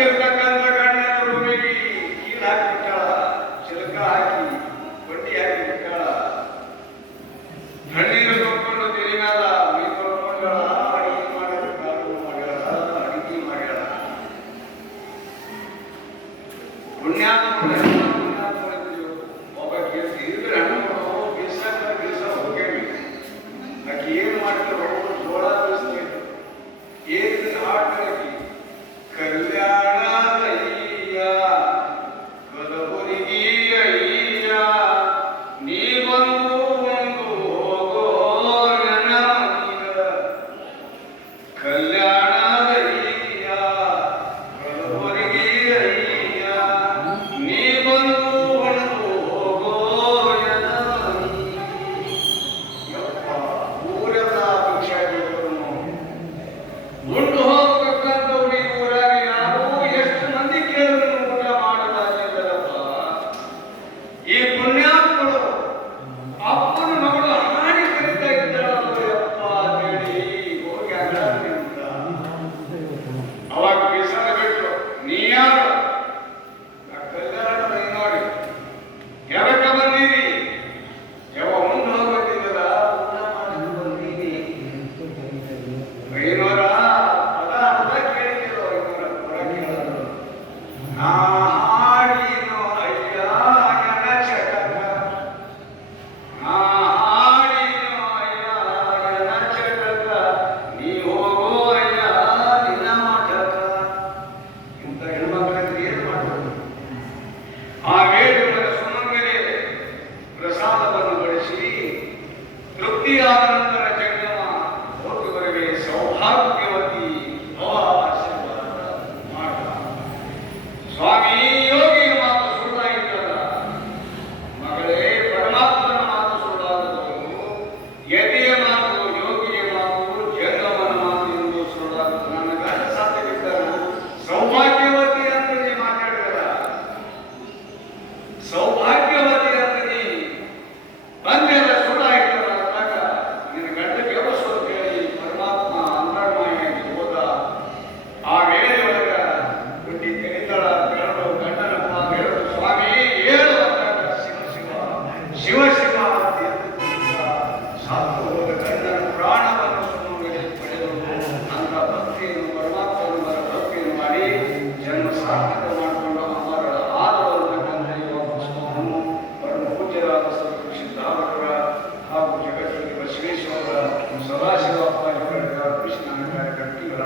ಸತ್ತಿರ್ತಕ್ಕಂಥ ಗಣ್ಯನ ರೂಮಿಗೆ ಕೀಲ್ ಹಾಕಿಬಿಟ್ಟಾಳ, ಚಿಲಕ ಹಾಕಿ ಬಡ್ಡಿ ಹಾಕಿ ಬಿಟ್ಟಾಳ. ಹಣ್ಣೀರು ತೊಗೊಂಡು ತೆರಿ ಮ್ಯಾಲ ಮೈ ತೊಳ್ಕೊಂಡಳ, ಅಡಿಗೆ ಮಾಡಬೇಕಾದ್ರು ಮಾಡ್ಯಾಳ, ಅಡಿಗೆ ಮಾಡ್ಯಾಳ. ಪುಣ್ಯಾತ್ಮ ಒಬ್ಬ ಇದ್ರೆ ಹಣ್ಣು ಬೀಸ ಹೋಗೇವಿ. ಆಕಿ ಏನ್ ಮಾಡ್ತಾರೆ ಜೋಳ ಬೀಸ್ಬೇಕು, ಏನ್ ಹಾಡ್ಬೇಕು. ಕಲ್ಯಾಣದಯ್ಯ ಕಲಬುರಗಿ ಅಯ್ಯ ನೀ ಬಂದು ಒಂದು ಹೋಗೋ ನನ್ನ ಮನೆಗ. ಕಲ್ಯಾಣದಯ್ಯ ಕಲಬುರಗಿ ಅಯ್ಯ ನೀ ಬಂದು ಒಂದು ಹೋಗೋ ನನ್ನ ಮನೆಗ. ಯಪ್ಪ ಊರೆಲ್ಲ ಭಿಕ್ಷೆ ಬೇಕನ್ನು ಉಂಡು ಹೋಗ್ತಕ್ಕಂಥವ್ರು ಈ ಊರಾಗ ಯಾರು ಎಷ್ಟು ಮಂದಿ ಕೇಳಿದ್ರು ಊಟ ಮಾಡಲಾಗಿದ್ದರಪ್ಪ. ಈ ಪುಣ್ಯಾತ್ಮಗಳು ಅಪ್ಪನ ಮಗಳು ಹಾಡಿ ಕರಿತಾ ಇದ್ದಾಳಪ್ಪ ಅಂತ ಹೇಳಿ ಹೋಗಿ ಅಡ್ಡ ಅವಾಗ ಬಿಸಾಲ ಬಿಟ್ರು. ನೀ ಯಾರು? ಕಲ್ಯಾಣ ನೋಡಿ ಯಾರಕ್ಕ ಬಂದೀರಿ? ಯಾವ ಮುಂದೆ ಹೋಗ್ಬೇಕಿದ್ದಲ್ಲ ಊಟ ಮಾಡಲು ಬಂದೀನಿ. ಐನೂರ ಪದ ಅರ್ಧ ಕೇಳಿದ್ರು. ಐನೂರ ಪುರ ಕೇಳಿದ್ರು. ಹಾಡಿನೋ ಅಯ್ಯ ನನ್ನ ಚಟಕ, ಹಾಡಿನೋ ಅಯ್ಯ ನನ್ನ ಚಟಕ, ನೀ ಹೋಗೋ ಅಯ್ಯ ನಿನ್ನ ಮಠಕ. ಇಂಥ ಹೆಣ್ಮಕ್ಳಂದ್ರೆ ಏನು ಮಾಡೋದು? ಆ ವೇದಿಗಳ ಸುಮಂಗಲೆ ಪ್ರಸಾದವನ್ನು ಬಡಿಸಿ ತೃಪ್ತಿಯಾದ ನಂತರ ಜಂಗಮ ಹೋಗುವರೆಗೆ ಸೌಭಾಗ್ಯವತಿ ಭವ ಆಶೀರ್ವಾದ ಮಾಡ. ಸ್ವಾಮಿ ಯೋಗಿಯ ಮಾತು ಸುಳ್ಳಾಗಿದ್ದಲ್ಲ ಮಗಳೇ, ಪರಮಾತ್ಮನ ಮಾತು ಸುಳ್ಳಾಗಬಹುದು. ಯತಿಯ ಮಾತು, ಯೋಗಿಯ ಮಾತು, ಜಂಗಮನ ಮಾತು ಎಂದು ಸುಳ್ಳಾಗದು. ನನ್ನ ಗಂಡ ಸಾಧ್ಯವಿದ್ದರು ಸೌಭಾಗ್ಯವತಿ ಅಂತ ನೀ ಮಾತಾಡಿದರ, ಸೌಭಾಗ್ಯವತಿ ಅಂತ ನೀ ಬಂದೆಲ್ಲ ಸುಳ್ಳಾಗಿದ್ದಲ್ಲ. ಅಂದಾಗ ನಿನ್ನ ಗಂಡ ವ್ಯವಸ್ಥೆ ಅಂತ ಹೇಳಿ ಪರಮಾತ್ಮ ಅಂತರ್ಮಾಯಿಯಾಗಿ ಹೋದ. ಆ ವೇಳೆಯೊಳಗ ಗುಡ್ಡಿ ತೆರಿತಾಳ, ಬೆಳೆದು ಗಂಡನ ಪಾದ ಹೇಳು ಸ್ವಾಮಿ ಹೇಳು ಅಂದಾಗ ಶಿವ ಶಿವ ಶಿವ ಶಿವ ಅಂತ ಎದ್ದುಕೊಂಡ ಸಾತ್ತು ಹೋದ ಗಂಡನ ಪ್ರಾಣವನ್ನು ಸುಮ್ಮನೆ ಪಡೆದು ಅಂತ ಭಕ್ತಿಯನ್ನು ಪರಮಾತ್ಮನ ಭಕ್ತಿಯನ್ನು ಮಾಡಿ ಜನ್ಮ ಸಾರ್ಥಕ ಮಾಡಿಕೊಂಡು ಅಮರ ಆದವರತಕ್ಕಂಥ ಯುವ ಪುಷ್ಪವನ್ನು ಪರಮ ಪೂಜ್ಯರಾದ ಸದ್ಗುರು ಸಿದ್ಧಾರೂಢರ ಹಾಗೂ ಜಗತ್ತಿಗೆ ಬಸವೇಶ್ವರ ಸದಾಶಿವ ಅಪ್ಪಾಜಿ ಕೃಷ್ಣನ ಕಾರ್ಯಕರ್ತಿಗಳ